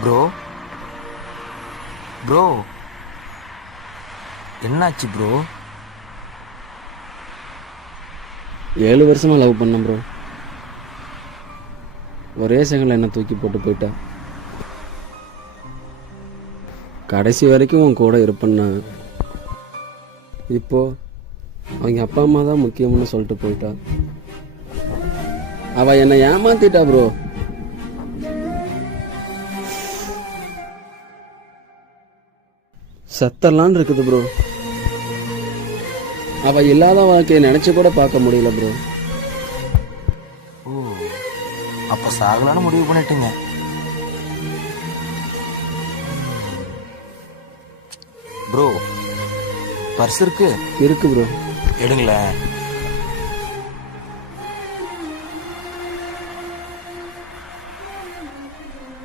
Bro bro என்னாச்சு bro? 7 வருஷமாக love பண்ணேன் ப்ரோ. ஒரே செகண்டில் என்ன தூக்கி போட்டு போயிட்டா. கடைசி வரைக்கும் உன் கூட இருப்பேன்னா இப்போ அவங்க அப்பா அம்மா தான் முக்கியம்னு சொல்லிட்டு போயிட்டா. அவள் என்னை ஏமாத்திட்டா ப்ரோ. சத்தரலான்னு இருக்குது ப்ரோ. அவள் இல்லாத வாழ்க்கையை நினச்சி கூட பார்க்க முடியல ப்ரோ. ஓ, அப்போ சாகலான்னு முடிவு பண்ணிட்டீங்க. ப்ரோ, பர்ஸ் இருக்கு ப்ரோ. எடுங்களேன்.